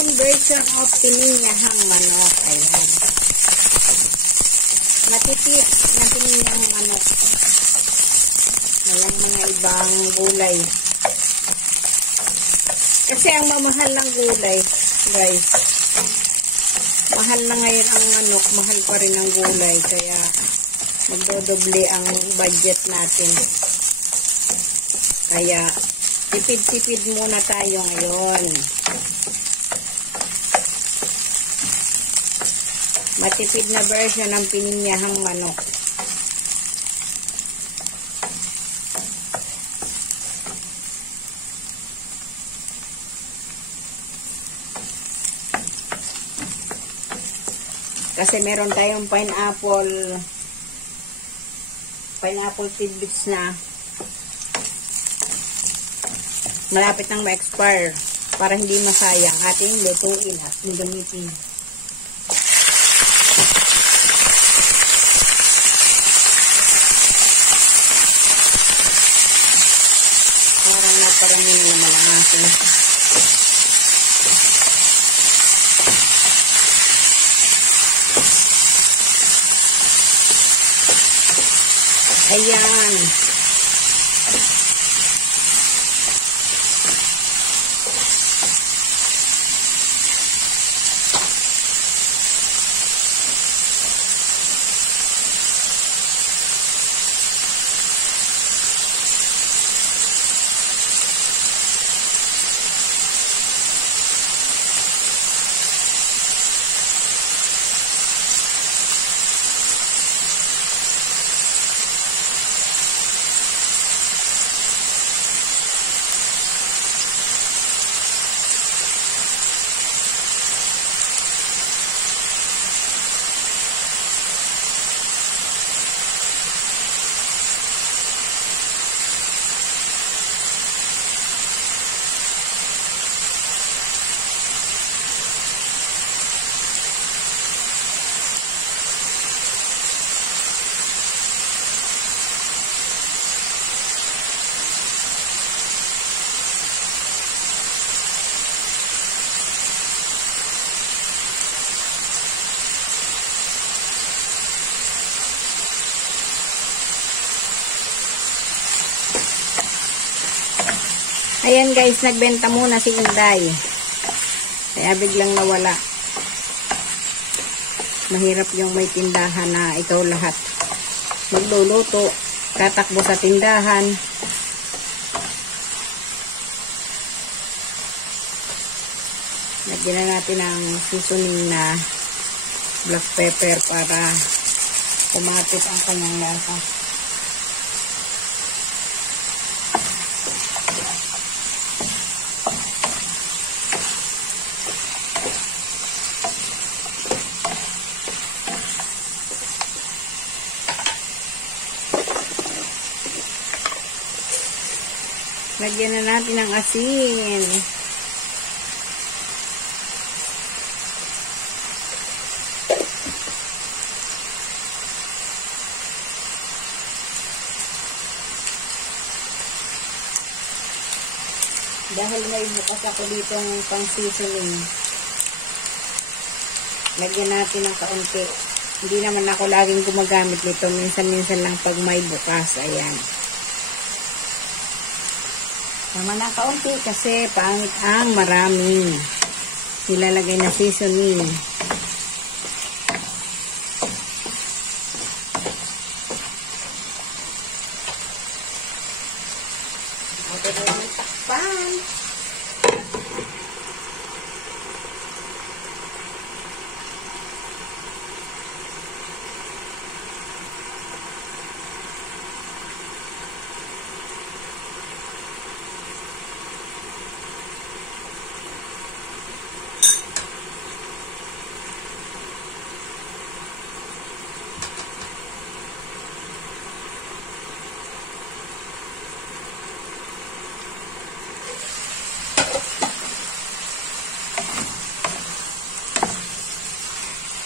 own version of pininyahang manok. Ayan. Matipid na pininyahang manok. Walang mga ibang gulay. Kasi ang mamahal ng gulay, guys. Mahal na ngayon ang manok, mahal pa rin ang gulay. Kaya magdodoble ang budget natin. Kaya tipid-tipid muna tayo ngayon. Matipid na version ng pininyahang manok. Kasi meron tayong pineapple tidbits na malapit nang ma-expire para hindi masayang ating lutuin at gamitin. Parang naparami na naman ang akin. Ayan. Ayan guys, nagbenta muna si Inday. Kaya biglang nawala. Mahirap yung may tindahan na ikaw lahat magluluto, tatakbo sa tindahan. Lagyan na natin ang seasoning na black pepper para kumapit ang kanyang lasa. Lagyan na natin ang asin. Dahil may bukas ako ditong pang seasoning, lagyan natin ng kaunti. Hindi naman ako laging gumagamit nito. Minsan-minsan lang pag may bukas. Ayan. Naman ng kaunti kasi pangit ang maraming nilalagay na seasoning. Pan.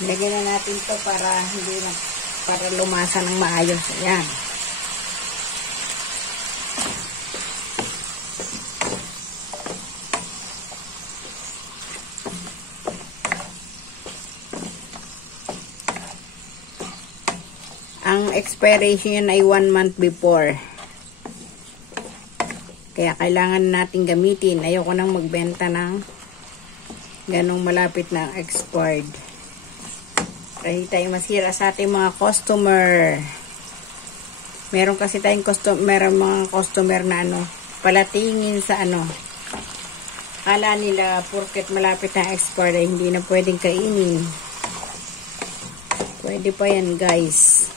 Lagyan na natin to para hindi na, para lumasa ng maayos. Ayan. expiration ay 1 month before. Kaya kailangan natin gamitin. Ayoko nang magbenta ng ganong malapit na expired. Para hindi tayo masira sa ating mga customer. Meron kasi tayong mga customer na palatingin sa Kala nila porket malapit na expired ay hindi na pwedeng kainin. Pwede pa yan, guys.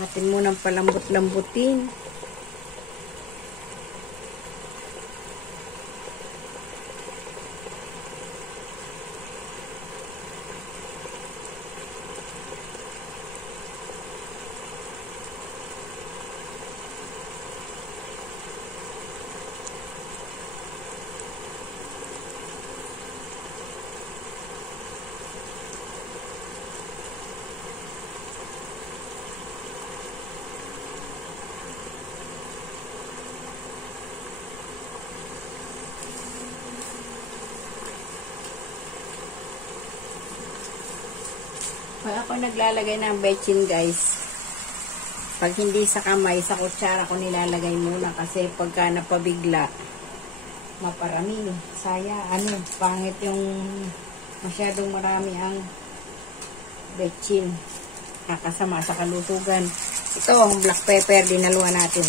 Natin munang palambot-lambutin. Pag ako naglalagay ng bechin, guys, pag hindi sa kamay, sa kutsara ko nilalagay muna kasi pagka napabigla, maparami. Saya, pangit yung masyadong marami ang bechin. Kakasama sa kalusugan. Ito, ang black pepper, dinaluan natin.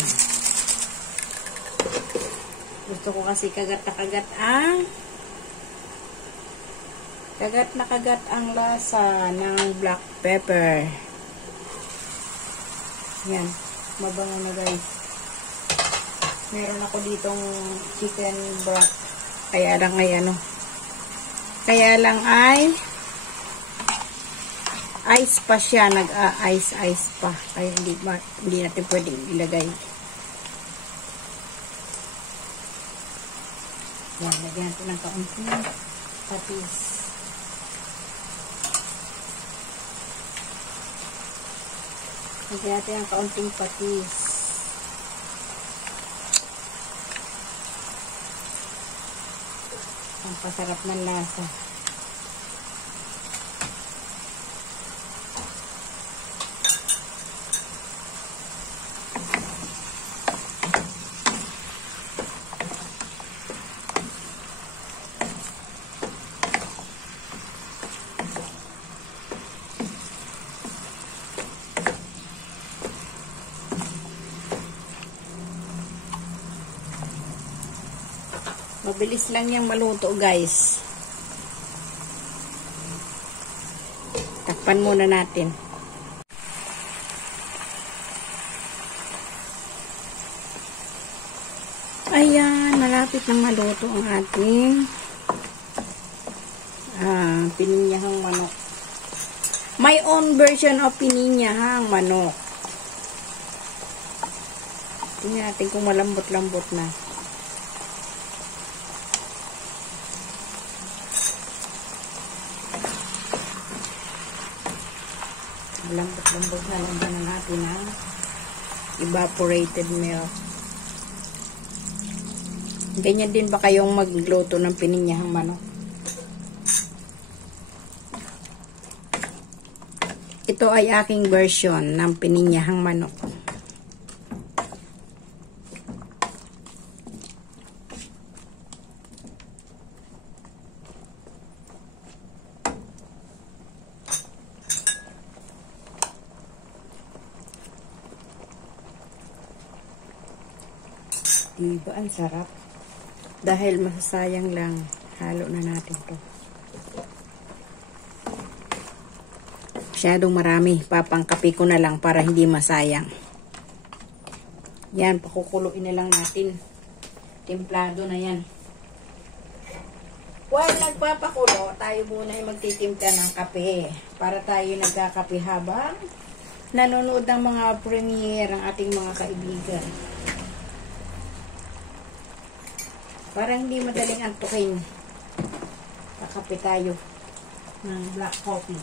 Gusto ko kasi kagat na kagat ang lasa ng black pepper. Yan. Mabango na, guys. Meron ako ditong chicken broth. Kaya lang ay ice pa siya. Nag-ice pa. Kaya hindi natin pwedeng ilagay. Yan. Lagyan natin ng kaunting patis. Lagyan natin ang kaunting patis. Ang pasarap ng lasa. Mabilis lang yung maluto, guys. Takpan muna natin. Ayan, malapit na maluto ang ating pininyahang manok. My own version of pininyahang manok. Tingnan natin kung malambot-lambot na. Lambot-lambot na lang na natin ang evaporated milk. Ganyan din ba kayong magluto ng pininyahang manok? Ito ay aking version ng pininyahang manok. Diba ang sarap? Dahil masasayang lang, halo na natin to. Masyadong marami, papangkapi ko na lang para hindi masayang. Yan, pakukuluin na lang natin. Templado na yan. While nagpapakulo, tayo muna ay magtitimpla ng kape. Para tayo nagkakape habang nanonood ng mga premiere ang ating mga kaibigan. Para hindi madaling antukin. Kakape tayo ng black coffee.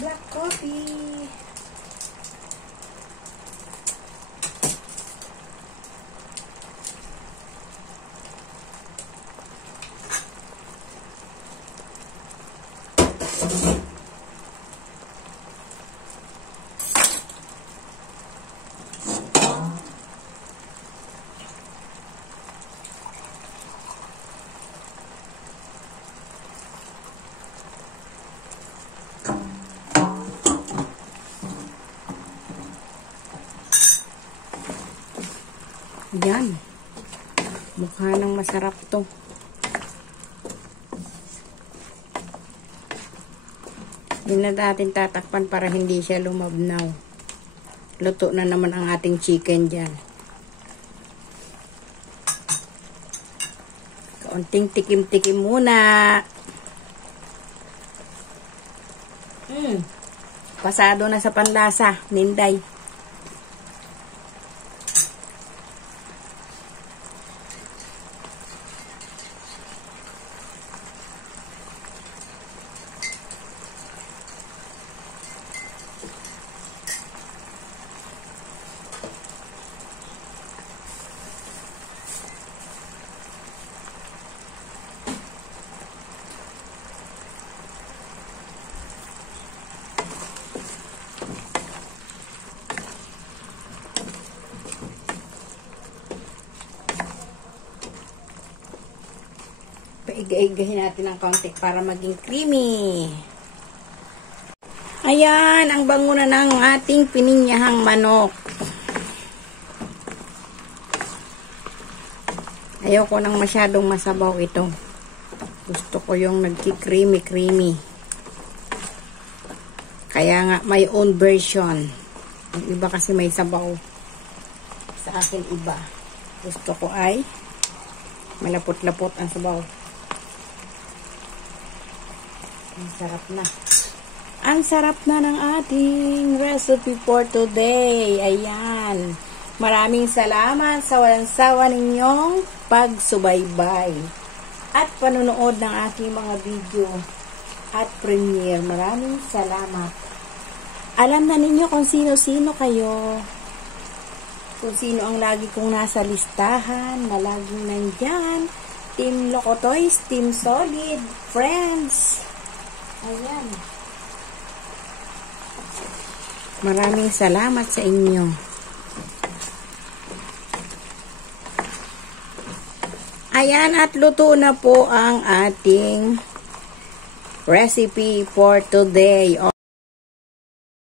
Black coffee! Ayan. Mukha nang masarap to. Hindi na natin tatakpan para hindi siya lumabnaw. Luto na naman ang ating chicken dyan. Kaunting tikim-tikim muna. Pasado na sa panlasa, Ninday. Paigay-igahin natin ng konti para maging creamy. Ayan, ang bango na ng ating pininyahang manok. Ayoko nang masyadong masabaw ito. Gusto ko yung nagki-creamy-creamy. Kaya nga, my own version. Yung iba kasi may sabaw. Sa akin iba. Gusto ko ay malapot-lapot ang sabaw. Ang sarap na. Ang sarap na ng ating recipe for today. Ayan. Maraming salamat sa walang sawa ninyong pagsubaybay at panonood ng aking mga video at premiere. Maraming salamat. Alam na ninyo kung sino-sino kayo. Kung sino ang lagi kong nasa listahan na laging nandyan. Team Locotoys, Team Solid, Friends. Ayan. Maraming salamat sa inyo. Ayan, at luto na po ang ating recipe for today.